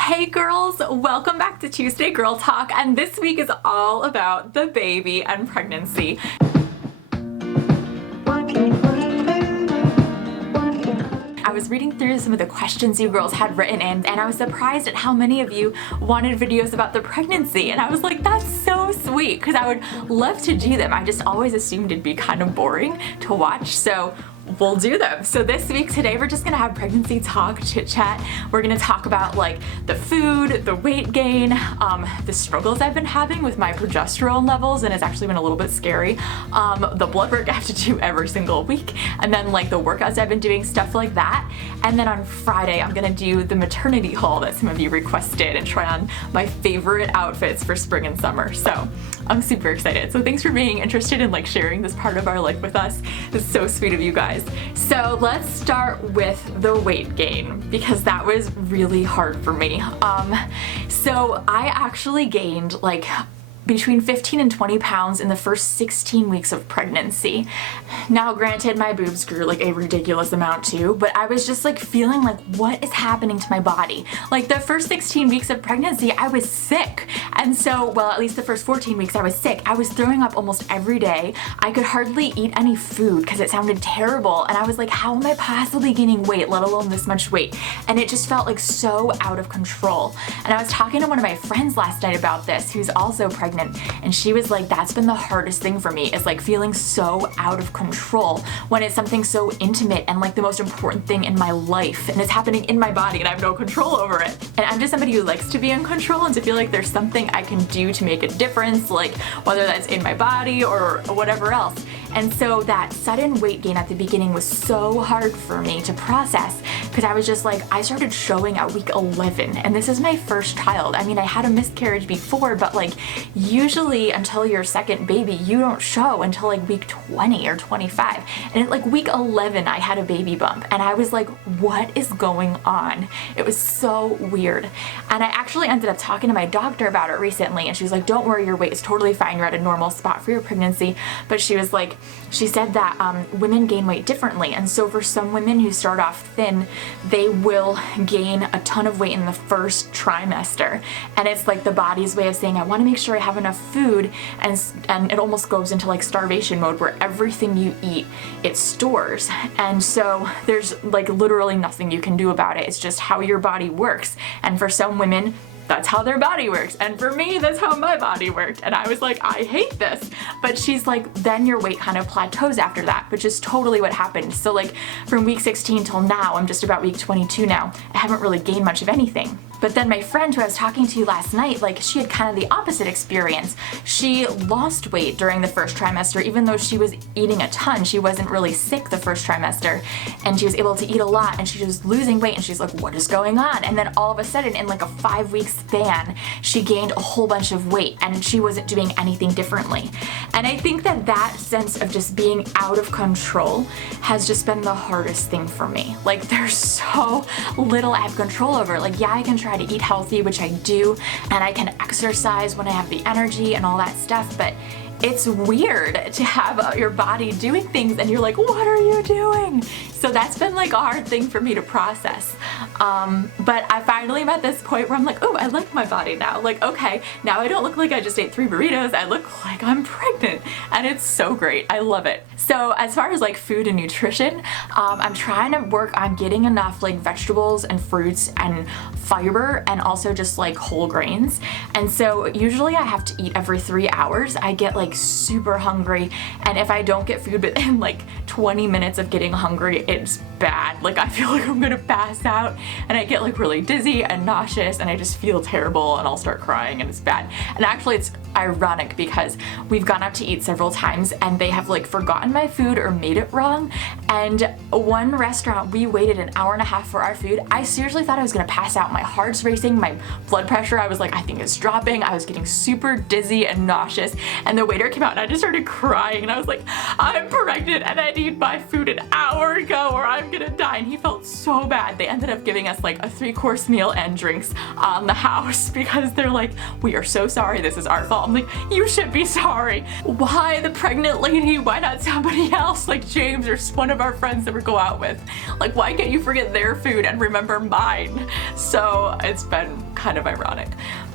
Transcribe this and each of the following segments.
Hey girls, welcome back to Tuesday Girl Talk, and this week is all about the baby and pregnancy. I was reading through some of the questions you girls had written in, and I was surprised at how many of you wanted videos about the pregnancy, and I was like, that's so sweet, because I would love to do them. I just always assumed it'd be kind of boring to watch, so we'll do them. So this week, today, we're just gonna have pregnancy talk, chit chat. We're gonna talk about like the food, the weight gain, the struggles I've been having with my progesterone levels, and it's actually been a little bit scary. The blood work I have to do every single week, and then like the workouts I've been doing, stuff like that. And then on Friday, I'm gonna do the maternity haul that some of you requested and try on my favorite outfits for spring and summer. So I'm super excited. So thanks for being interested in like sharing this part of our life with us. It's so sweet of you guys. So let's start with the weight gain, because that was really hard for me. So I actually gained like between 15 and 20 pounds in the first 16 weeks of pregnancy. Now granted, my boobs grew like a ridiculous amount too, but I was just like feeling like, what is happening to my body? Like the first 16 weeks of pregnancy, I was sick. And so, well, at least the first 14 weeks I was sick. I was throwing up almost every day. I could hardly eat any food because it sounded terrible. And I was like, how am I possibly gaining weight, let alone this much weight? And it just felt like so out of control. And I was talking to one of my friends last night about this, who's also pregnant, and she was like, that's been the hardest thing for me, is like feeling so out of control when it's something so intimate and like the most important thing in my life, and it's happening in my body and I have no control over it. And I'm just somebody who likes to be in control and to feel like there's something I can do to make a difference, like whether that's in my body or whatever else. And so that sudden weight gain at the beginning was so hard for me to process, because I was just like, I started showing at week 11, and this is my first child. I mean, I had a miscarriage before, but like usually until your second baby, you don't show until like week 20 or 25. And at like week 11, I had a baby bump, and I was like, what is going on? It was so weird. And I actually ended up talking to my doctor about it recently, and she was like, don't worry, your weight is totally fine. You're at a normal spot for your pregnancy. But she was like, she said that women gain weight differently, and so for some women who start off thin, they will gain a ton of weight in the first trimester, and it's like the body's way of saying, I want to make sure I have enough food, and it almost goes into like starvation mode where everything you eat, it stores. And so there's like literally nothing you can do about it. It's just how your body works, and for some women, that's how their body works. And for me, that's how my body worked. And I was like, I hate this. But she's like, then your weight kind of plateaus after that, which is totally what happened. So like from week 16 till now, I'm just about week 22 now, I haven't really gained much of anything. But then my friend who I was talking to last night, like she had kind of the opposite experience. She lost weight during the first trimester, even though she was eating a ton. She wasn't really sick the first trimester, and she was able to eat a lot, and she was losing weight, and she's like, what is going on? And then all of a sudden, in like a 5-week span, she gained a whole bunch of weight, and she wasn't doing anything differently. And I think that that sense of just being out of control has just been the hardest thing for me. Like there's so little I have control over. Like, yeah, I can try to eat healthy, which I do, and I can exercise when I have the energy and all that stuff, but it's weird to have your body doing things and you're like, what are you doing? So that's been like a hard thing for me to process. But I finally am at this point where I'm like, oh, I like my body now. Like, okay, now I don't look like I just ate 3 burritos. I look like I'm pregnant, and it's so great. I love it. So as far as like food and nutrition, I'm trying to work on getting enough like vegetables and fruits and fiber, and also just like whole grains. And so usually I have to eat every 3 hours. I get like super hungry, and if I don't get food within like 20 minutes of getting hungry, it's bad. Like I feel like I'm gonna pass out, and I get like really dizzy and nauseous, and I just feel terrible, and I'll start crying, and it's bad. And actually it's ironic because we've gone out to eat several times, and they have like forgotten my food or made it wrong. And one restaurant, we waited an hour and a half for our food. I seriously thought I was gonna pass out. My heart's racing, my blood pressure, I was like, I think it's dropping. I was getting super dizzy and nauseous, and the waiter video came out and I just started crying and I was like, I'm pregnant and I need my food an hour ago or I'm gonna die. And he felt so bad. They ended up giving us like a 3-course meal and drinks on the house because they're like, we are so sorry, this is our fault. I'm like, you should be sorry. Why the pregnant lady? Why not somebody else like James or one of our friends that we go out with? Like, why can't you forget their food and remember mine? So it's been kind of ironic.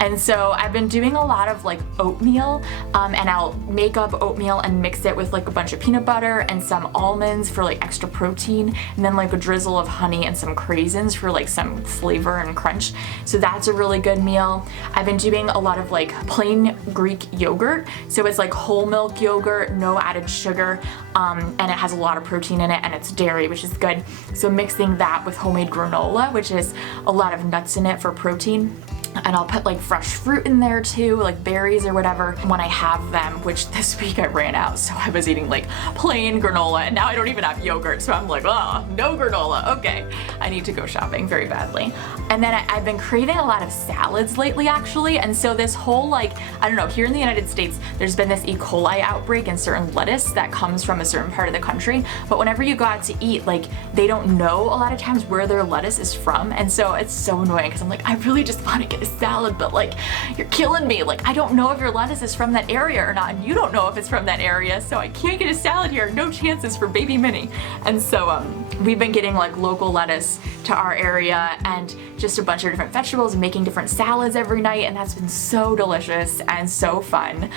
And so I've been doing a lot of like oatmeal, and I'll make up oatmeal and mix it with like a bunch of peanut butter and some almonds for like extra protein, and then like a drizzle of honey and some craisins for like some flavor and crunch. So that's a really good meal. I've been doing a lot of like plain Greek yogurt. So it's like whole milk yogurt, no added sugar, and it has a lot of protein in it and it's dairy, which is good. So mixing that with homemade granola, which is a lot of nuts in it for protein. And I'll put like fresh fruit in there too, like berries or whatever when I have them, which this week I ran out. So I was eating like plain granola and now I don't even have yogurt. So I'm like, oh, no granola. Okay, I need to go shopping very badly. And then I've been craving a lot of salads lately actually. And so this whole like, I don't know, here in the United States, there's been this E. coli outbreak in certain lettuce that comes from a certain part of the country. But whenever you go out to eat, like they don't know a lot of times where their lettuce is from. And so it's so annoying because I'm like, I really just want to get a salad, but like you're killing me. Like I don't know if your lettuce is from that area or not, and you don't know if it's from that area, so I can't get a salad here. No chances for baby Minnie. And so we've been getting like local lettuce to our area and just a bunch of different vegetables and making different salads every night, and that's been so delicious and so fun.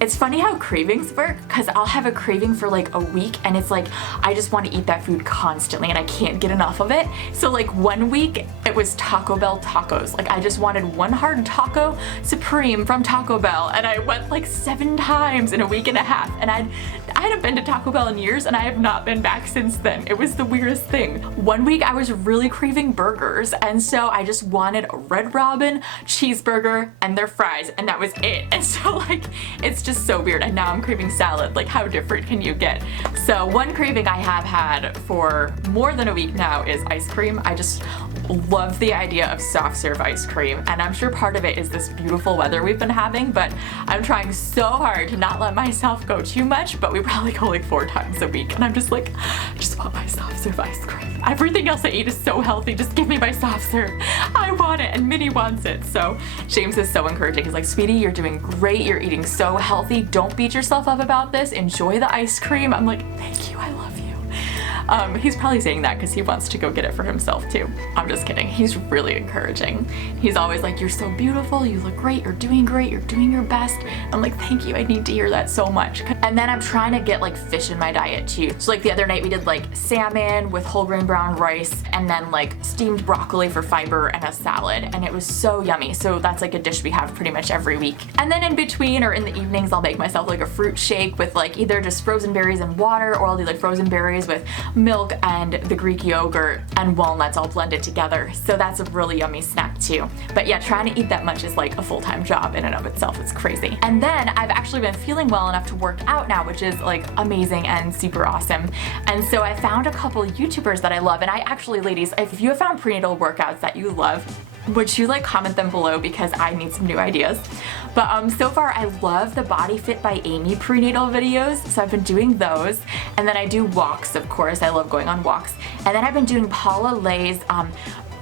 It's funny how cravings work, because I'll have a craving for like a week and it's like I just want to eat that food constantly and I can't get enough of it. So like one week it was Taco Bell tacos. Like I just wanted one hard taco supreme from Taco Bell, and I went like 7 times in a week and a half, and I hadn't been to Taco Bell in years and I have not been back since then. It was the weirdest thing. One week I was really craving burgers, and so I just wanted a Red Robin cheeseburger and their fries, and that was it. And so like it's just so weird, and now I'm craving salad. Like how different can you get? So one craving I have had for more than a week now is ice cream. I just love the idea of soft serve ice cream, and I'm sure part of it is this beautiful weather we've been having, but I'm trying so hard to not let myself go too much, but we probably go like 4 times a week, and I'm just like, I just want my soft serve ice cream. Everything else I eat is so healthy, just give me my soft serve. I want it, and Minnie wants it. So James is so encouraging. He's like, sweetie, you're doing great, you're eating so healthy, don't beat yourself up about this, enjoy the ice cream. I'm like, thank you, I love you. He's probably saying that because he wants to go get it for himself too. I'm just kidding. He's really encouraging. He's always like, you're so beautiful, you look great, you're doing your best. I'm like, thank you, I need to hear that so much. And then I'm trying to get like fish in my diet too. So like the other night we did like salmon with whole grain brown rice and then like steamed broccoli for fiber and a salad, and it was so yummy. So that's like a dish we have pretty much every week. And then in between or in the evenings I'll make myself like a fruit shake with like either just frozen berries and water, or I'll do like frozen berries with milk and the Greek yogurt and walnuts all blended together. So that's a really yummy snack too. But yeah, trying to eat that much is like a full-time job in and of itself. It's crazy. And then I've actually been feeling well enough to work out now, which is like amazing and super awesome. And so I found a couple YouTubers that I love, and I actually, ladies, if you have found prenatal workouts that you love, would you like comment them below, because I need some new ideas. But so far I love the Body Fit by Amy prenatal videos, so I've been doing those. And then I do walks, of course. I love going on walks. And then I've been doing Paula Lay's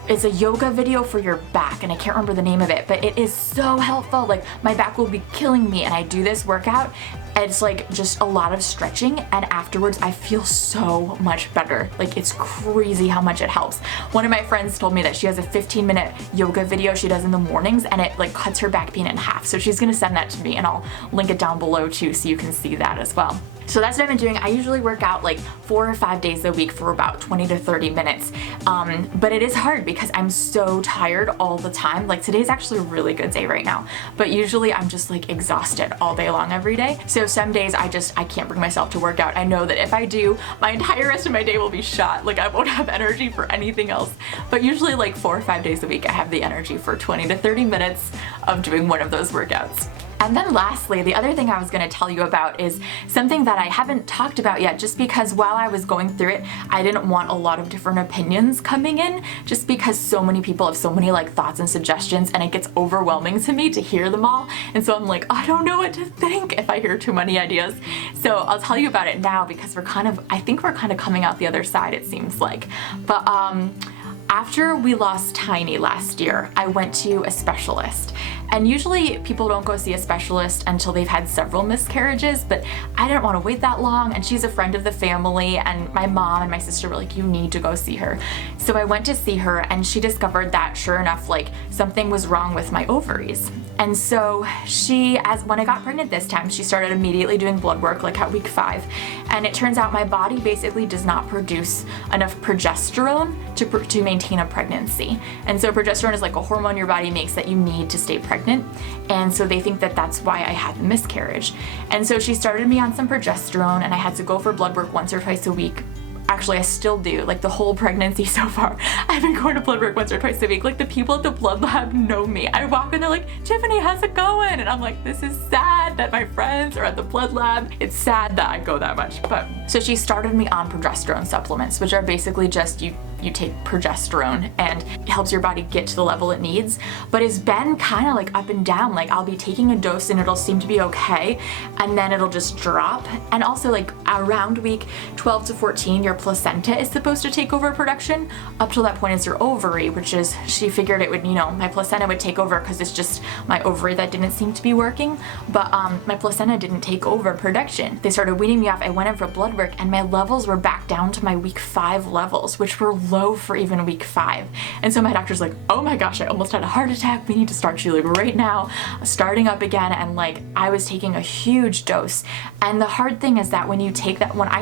it's a yoga video for your back, and I can't remember the name of it, but it is so helpful. Like my back will be killing me, and I do this workout. It's like just a lot of stretching, and afterwards I feel so much better. Like it's crazy how much it helps. One of my friends told me that she has a 15-minute yoga video she does in the mornings, and it like cuts her back pain in half. So she's gonna send that to me, and I'll link it down below too so you can see that as well. So that's what I've been doing. I usually work out like 4 or 5 days a week for about 20 to 30 minutes. But it is hard because I'm so tired all the time. Like today's actually a really good day right now, but usually I'm just like exhausted all day long every day. So some days I can't bring myself to work out. I know that if I do, my entire rest of my day will be shot. Like I won't have energy for anything else. But usually like 4 or 5 days a week, I have the energy for 20 to 30 minutes of doing one of those workouts. And then lastly, the other thing I was going to tell you about is something that I haven't talked about yet, just because while I was going through it, I didn't want a lot of different opinions coming in, just because so many people have so many like thoughts and suggestions, and it gets overwhelming to me to hear them all. And so I'm like, I don't know what to think if I hear too many ideas. So I'll tell you about it now, because I think we're kind of coming out the other side, it seems like. But after we lost Tiny last year, I went to a specialist. And usually people don't go see a specialist until they've had several miscarriages, but I didn't want to wait that long, and she's a friend of the family, and my mom and my sister were like, you need to go see her. So I went to see her, and she discovered that sure enough, like something was wrong with my ovaries. And so when I got pregnant this time, she started immediately doing blood work like at week 5. And it turns out my body basically does not produce enough progesterone to maintain a pregnancy. And so progesterone is like a hormone your body makes that you need to stay pregnant. And so they think that that's why I had the miscarriage. And so she started me on some progesterone, and I had to go for blood work once or twice a week. Actually, I still do, like the whole pregnancy so far. I've been going to blood work once or twice a week. Like the people at the blood lab know me. I walk in, they're like, Tiffany, how's it going? And I'm like, this is sad that my friends are at the blood lab. It's sad that I go that much. But so she started me on progesterone supplements, which are basically just you take progesterone and it helps your body get to the level it needs. But it's been kind of like up and down. Like I'll be taking a dose and it'll seem to be okay, and then it'll just drop. And also like around week 12 to 14, your placenta is supposed to take over production. Up till that point it's your ovary, which is, she figured it would, my placenta would take over because it's just my ovary that didn't seem to be working. But my placenta didn't take over production. They started weaning me off. I went in for blood work, and my levels were back down to my week 5 levels, which were low for even week 5. And so my doctor's like, oh my gosh, I almost had a heart attack. We need to start you like right now, starting up again. And like I was taking a huge dose. And the hard thing is that when I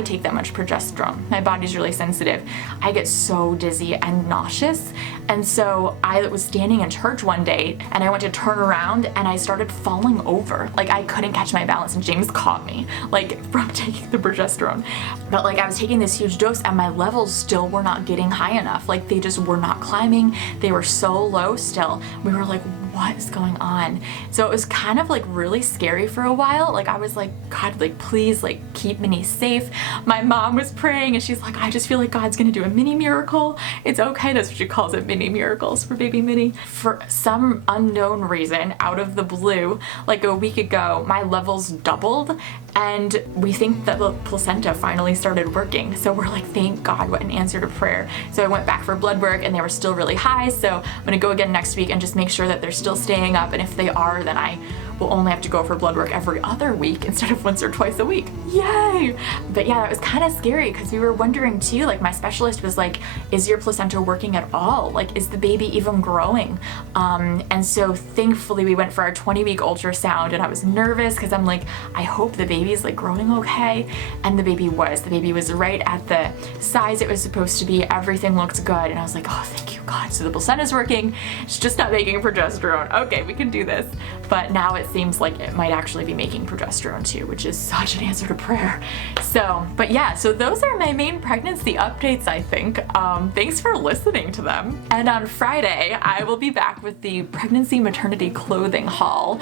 take that much progesterone, my body's really sensitive, I get so dizzy and nauseous. And so I was standing in church one day, and I went to turn around, and I started falling over. Like I couldn't catch my balance, and James caught me like from taking the progesterone. But like I was taking this huge dose, and my levels still were not getting high enough. Like they just were not climbing. They were so low still. We were like, what is going on? So it was kind of like really scary for a while. Like I was like, God, like please, like keep Minnie safe. My mom was praying, and she's like, I just feel like God's gonna do a mini miracle. It's okay. That's what she calls it, mini miracles for baby Minnie. For some unknown reason, out of the blue, like a week ago, my levels doubled, and we think that the placenta finally started working. So we're like, thank God, what an answer to prayer. So I went back for blood work, and they were still really high. So I'm gonna go again next week and just make sure that they're still staying up. And if they are, then I will only have to go for blood work every other week instead of once or twice a week. Yay! But yeah, that was kind of scary, because we were wondering too, like my specialist was like, is your placenta working at all? Like, is the baby even growing? And so thankfully we went for our 20-week ultrasound, and I was nervous because I'm like, I hope the baby's like growing okay. And the baby was right at the size it was supposed to be. Everything looked good. And I was like, oh, thank you, God. So the placenta's working. It's just not making progesterone. Okay, we can do this. But now it seems like it might actually be making progesterone too, which is such an answer to prayer. So, but yeah, so those are my main pregnancy updates, I think. Thanks for listening to them. And on Friday, I will be back with the pregnancy maternity clothing haul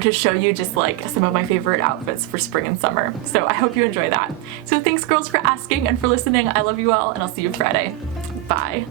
to show you just like some of my favorite outfits for spring and summer. So I hope you enjoy that. So thanks girls for asking and for listening. I love you all, and I'll see you Friday. Bye.